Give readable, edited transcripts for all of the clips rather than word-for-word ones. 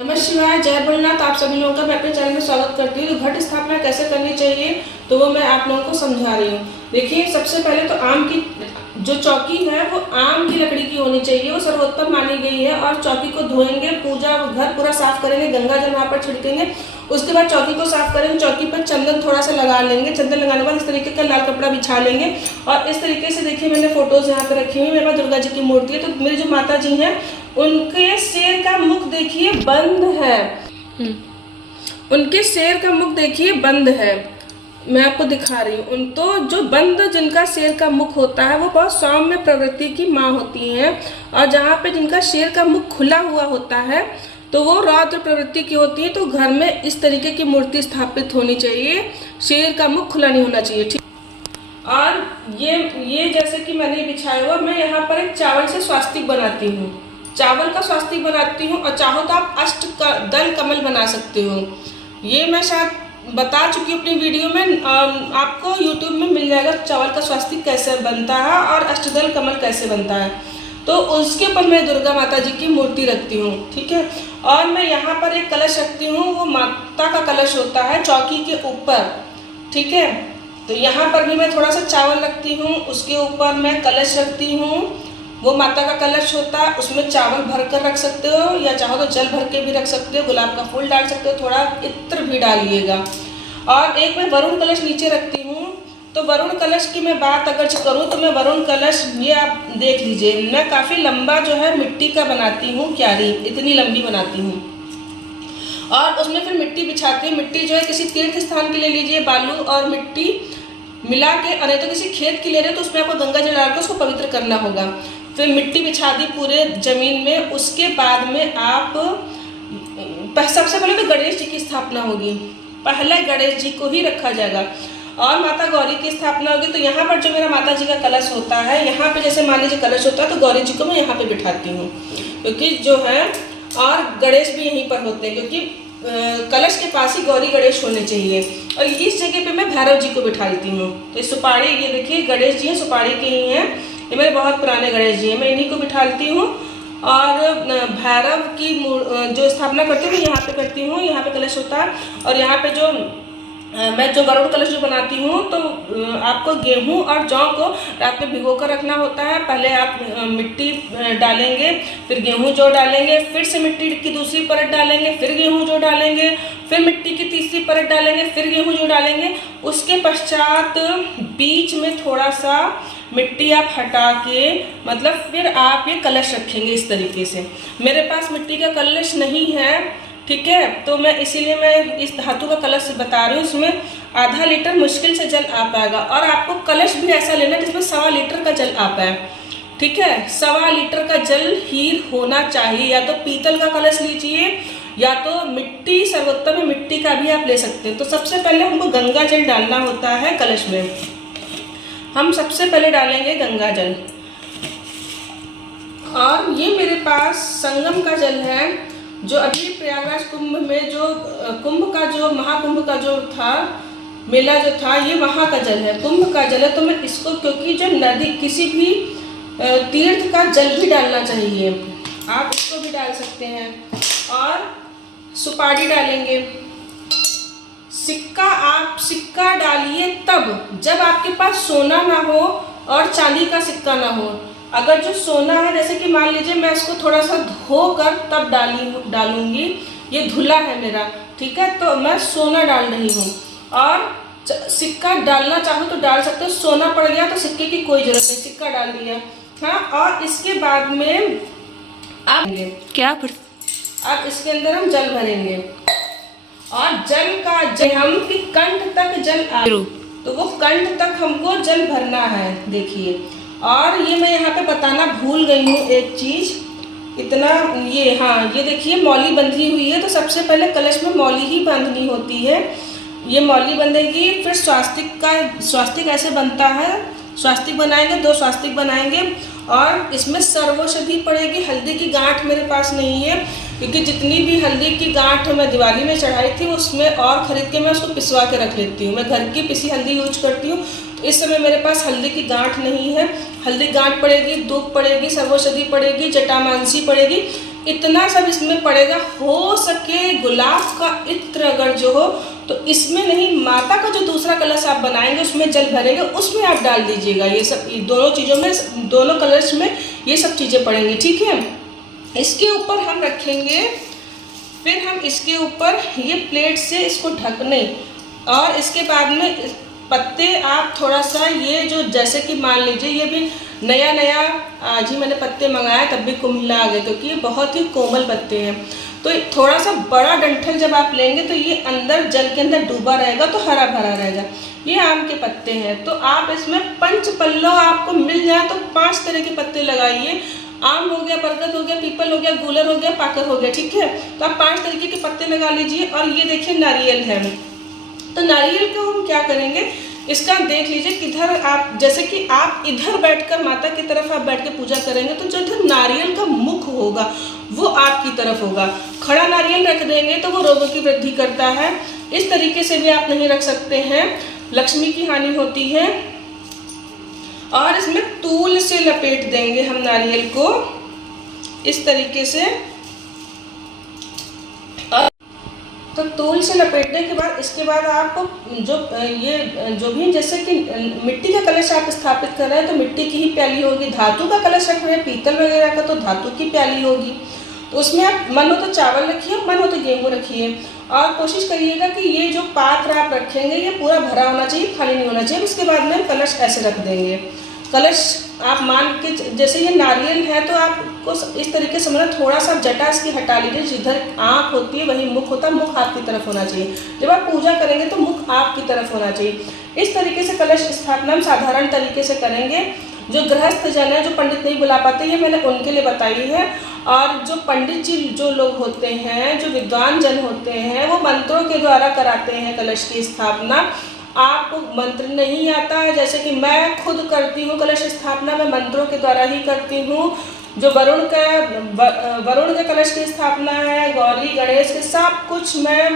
नमः शिवाय, जय भोलेनाथ। आप सभी लोगों का मैं अपने चैनल में स्वागत करती हूँ। तो घट स्थापना कैसे करनी चाहिए तो वो मैं आप लोगों को समझा रही हूँ। देखिए, सबसे पहले तो आम की जो चौकी है वो आम की लकड़ी की होनी चाहिए, वो सर्वोत्तम मानी गई है। और चौकी को धोएंगे, पूजा घर पूरा साफ करेंगे, गंगा जल वहाँ पर छिड़केंगे। उसके बाद चौकी को साफ करेंगे, चौकी पर चंदन थोड़ा सा लगा लेंगे। चंदन लगाने के बाद इस तरीके का लाल कपड़ा बिछा लेंगे। और इस तरीके से देखिए, मैंने फोटोज यहाँ पे रखी हुई। मेरे पास दुर्गा जी की मूर्ति है। तो मेरी जो माता जी हैं उनके शेर का मुख देखिए बंद है। उनके शेर का मुख देखिए बंद है। मैं आपको दिखा रही हूँ। तो जो बंद जिनका शेर का मुख होता है वो बहुत सौम्य प्रवृत्ति की माँ होती हैं। और जहाँ पे जिनका शेर का मुख खुला हुआ होता है तो वो रौद्र प्रवृत्ति की होती है। तो घर में इस तरीके की मूर्ति स्थापित होनी चाहिए, शेर का मुख खुला नहीं होना चाहिए, ठीक। और ये जैसे कि मैंने बिछाया हुआ, मैं यहाँ पर एक चावल से स्वास्तिक बनाती हूँ। चावल का स्वास्तिक बनाती हूँ। और चाहो तो आप अष्टदल कमल बना सकते हो। ये मैं शायद बता चुकी हूँ अपनी वीडियो में। आपको YouTube में मिल जाएगा चावल का स्वास्तिक कैसे बनता है और अष्टदल कमल कैसे बनता है। तो उसके ऊपर मैं दुर्गा माता जी की मूर्ति रखती हूँ, ठीक है। और मैं यहाँ पर एक कलश रखती हूँ, वो माता का कलश होता है चौकी के ऊपर, ठीक है। तो यहाँ पर भी मैं थोड़ा सा चावल रखती हूँ, उसके ऊपर मैं कलश रखती हूँ। वो माता का कलश होता है, उसमें चावल भर कर रख सकते हो या चाहो तो जल भर के भी रख सकते हो, गुलाब का फूल डाल सकते हो, थोड़ा इत्र भी डालिएगा। और एक मैं वरुण कलश नीचे रखती हूँ। तो वरुण कलश की मैं बात अगर करूँ तो मैं वरुण कलश, ये आप देख लीजिए, मैं काफ़ी लंबा जो है मिट्टी का बनाती हूँ, क्यारी इतनी लंबी बनाती हूँ। और उसमें फिर मिट्टी बिछाती हूँ। मिट्टी जो है किसी तीर्थ स्थान के लिए लीजिए, बालू और मिट्टी मिला के, और तो किसी खेत की ले रहे हो तो उसमें आपको गंगा जल डालकर उसको पवित्र करना होगा। फिर मिट्टी बिछा दी पूरे जमीन में। उसके बाद में आप सबसे पहले तो गणेश जी की स्थापना होगी। पहले गणेश जी को ही रखा जाएगा और माता गौरी की स्थापना होगी। तो यहाँ पर जो मेरा माता जी का कलश होता है, यहाँ पे जैसे मान लीजिए कलश होता है तो गौरी जी को मैं यहाँ पे बिठाती हूँ, क्योंकि जो है, और गणेश भी यहीं पर होते हैं, क्योंकि कलश के पास ही गौरी गणेश होने चाहिए। और इस जगह पे मैं भैरव जी को बिठाती हूँ। तो सुपारी, ये देखिए गणेश जी हैं, सुपारी के ही हैं, ये मेरे बहुत पुराने गणेश जी हैं, मैं इन्हीं को बिठाती हूँ। और भैरव की जो स्थापना करती हूँ यहाँ पे करती हूँ। यहाँ पे कलश होता है। और यहाँ पे जो मैं जो वरुण कलश जो बनाती हूँ, तो आपको गेहूँ और जौ को रात में भिगो कर रखना होता है। पहले आप मिट्टी डालेंगे, फिर गेहूँ जौ डालेंगे, फिर से मिट्टी की दूसरी परत डालेंगे, फिर गेहूँ जौ डालेंगे, फिर मिट्टी की तीसरी परत डालेंगे, फिर गेहूँ जौ डालेंगे। उसके पश्चात बीच में थोड़ा सा मिट्टी आप हटा के, मतलब फिर आप ये कलश रखेंगे इस तरीके से। मेरे पास मिट्टी का कलश नहीं है, ठीक है, तो मैं इसीलिए मैं इस धातु का कलश बता रही हूँ। इसमें आधा लीटर मुश्किल से जल आ पाएगा। और आपको कलश भी ऐसा लेना जिसमें 1.25 लीटर का जल आ पाए, ठीक है। 1.25 लीटर का जल ही होना चाहिए। या तो पीतल का कलश लीजिए या तो मिट्टी, सर्वोत्तम में मिट्टी का भी आप ले सकते हैं। तो सबसे पहले हमको गंगा जल डालना होता है कलश में। हम सबसे पहले डालेंगे गंगा जल। और ये मेरे पास संगम का जल है, जो अभी प्रयागराज कुंभ में जो कुंभ का जो महाकुंभ का जो था मेला जो था, ये वहाँ का जल है, कुंभ का जल है। तो मैं इसको, क्योंकि जो नदी किसी भी तीर्थ का जल भी डालना चाहिए, आप इसको भी डाल सकते हैं। और सुपारी डालेंगे, सिक्का, आप सिक्का डालिए तब जब आपके पास सोना ना हो और चांदी का सिक्का ना हो। अगर जो सोना है, जैसे कि मान लीजिए मैं इसको थोड़ा सा धोकर तब डालूंगी, ये धुला है मेरा, ठीक है, तो मैं सोना डाल रही हूँ। और सिक्का डालना चाहो तो डाल सकते हो। सोना पड़ गया तो सिक्के की कोई जरूरत नहीं, सिक्का डाल दिया, हाँ। और इसके बाद में आप क्या अब इसके अंदर हम जल भरेंगे। और जल का हम कि कंठ तक जल आ, तो वो कंठ तक हमको जल भरना है, देखिए। और ये मैं यहाँ पे बताना भूल गई हूँ एक चीज़, इतना ये, हाँ, ये देखिए मौली बंधी हुई है। तो सबसे पहले कलश में मौली ही बांधनी होती है। ये मौली बंधेगी। फिर स्वास्तिक ऐसे बनता है। स्वास्तिक बनाएंगे, 2 स्वास्तिक बनाएंगे। और इसमें सर्वौषधि पड़ेगी। हल्दी की गांठ मेरे पास नहीं है, क्योंकि जितनी भी हल्दी की गांठ मैं दिवाली में चढ़ाई थी उसमें और ख़रीद के मैं उसको पिसवा के रख लेती हूँ। मैं घर की पिसी हल्दी यूज करती हूँ। तो इस समय मेरे पास हल्दी की गांठ नहीं है। हल्दी गांठ पड़ेगी, दूब पड़ेगी, सर्वौषधि पड़ेगी, जटामांसी पड़ेगी। इतना सब इसमें पड़ेगा। हो सके गुलाब का इत्र अगर जो हो तो इसमें नहीं, माता का जो दूसरा कलश आप बनाएंगे उसमें जल भरेंगे उसमें आप डाल दीजिएगा। ये सब दोनों चीज़ों में, दोनों कलश में ये सब चीज़ें पड़ेंगी, ठीक है। इसके ऊपर हम रखेंगे, फिर हम इसके ऊपर ये प्लेट से इसको ढकने, और इसके बाद में पत्ते आप थोड़ा सा ये जो, जैसे कि मान लीजिए ये भी नया आज ही मैंने पत्ते मंगाए तब भी कुम्हिला आ गए, क्योंकि ये बहुत ही कोमल पत्ते हैं। तो थोड़ा सा बड़ा डंठल जब आप लेंगे तो ये अंदर जल के अंदर डूबा रहेगा तो हरा भरा रहेगा। ये आम के पत्ते हैं, तो आप इसमें पंच पल्लव आपको मिल जाए तो 5 तरह के पत्ते लगाइए। आम हो गया, बरगद हो गया, पीपल हो गया, गूलर हो गया, पाकर हो गया, ठीक है। तो आप 5 तरीके के पत्ते लगा लीजिए। और ये देखिए नारियल है, तो नारियल को हम क्या करेंगे, इसका देख लीजिए किधर आप, जैसे कि आप इधर बैठकर माता की तरफ आप बैठ के पूजा करेंगे तो जो इधर नारियल का मुख होगा वो आपकी तरफ होगा। खड़ा नारियल रख देंगे तो वो रोगों की वृद्धि करता है। इस तरीके से भी आप नहीं रख सकते हैं, लक्ष्मी की हानि होती है। और इसमें तूल से लपेट देंगे हम नारियल को इस तरीके से। तो तूल से लपेटने के बाद इसके बाद आप जो भी, जैसे कि मिट्टी का कलश आप स्थापित कर रहे हैं तो मिट्टी की ही प्याली होगी, धातु का कलश रख रहे हैं पीतल वगैरह का तो धातु की प्याली होगी। तो उसमें आप मन हो तो चावल रखिए, मन हो तो गेहूँ रखिए। और कोशिश करिएगा कि ये जो पात्र आप रखेंगे ये पूरा भरा होना चाहिए, खाली नहीं होना चाहिए। उसके बाद में कलश ऐसे रख देंगे। कलश आप मान के, जैसे ये नारियल है तो आपको इस तरीके से समझना, थोड़ा सा जटा इसकी हटा लीजिए, जिधर आँख होती है वही मुख होता है, मुख आपकी तरफ होना चाहिए। जब आप पूजा करेंगे तो मुख आपकी तरफ होना चाहिए। इस तरीके से कलश स्थापना हम साधारण तरीके से करेंगे। जो गृहस्थ जन है, जो पंडित नहीं बुला पाते, ये मैंने उनके लिए बताई है। और जो पंडित जी जो लोग होते हैं, जो विद्वान जन होते हैं, वो मंत्रों के द्वारा कराते हैं कलश की स्थापना। आपको मंत्र नहीं आता है, जैसे कि मैं खुद करती हूँ कलश स्थापना, मैं मंत्रों के द्वारा ही करती हूँ। जो वरुण के कलश की स्थापना है, गौरी गणेश के, सब कुछ मैं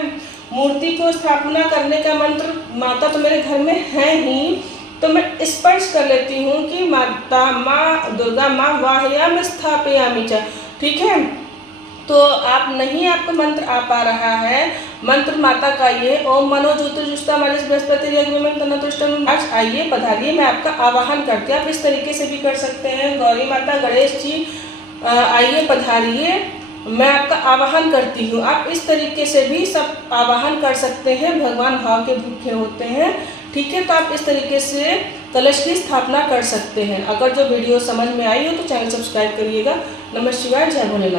मूर्ति को स्थापना करने का मंत्र, माता तो मेरे घर में है ही, तो मैं स्पर्श कर लेती हूँ कि माता माँ दुर्गा माँ वाह्याम स्थापयामि च, ठीक है। तो आप नहीं, आपको मंत्र आ पा रहा है, मंत्र माता का ये ओम मनो ज्योतिर्जुष्टा मानस बृहस्पति आज आइए पधारिए, मैं आपका आवाहन करती हूँ। आप इस तरीके से भी कर सकते हैं। गौरी माता गणेश जी आइए पधारिए, मैं आपका आवाहन करती हूँ। आप इस तरीके से भी सब आवाहन कर सकते हैं, भगवान भाव के भूखे होते हैं, ठीक है। तो आप इस तरीके से कलश की स्थापना कर सकते हैं। अगर जो वीडियो समझ में आई हो तो चैनल सब्सक्राइब करिएगा। नमः शिवाय, जय भोलेनाथ।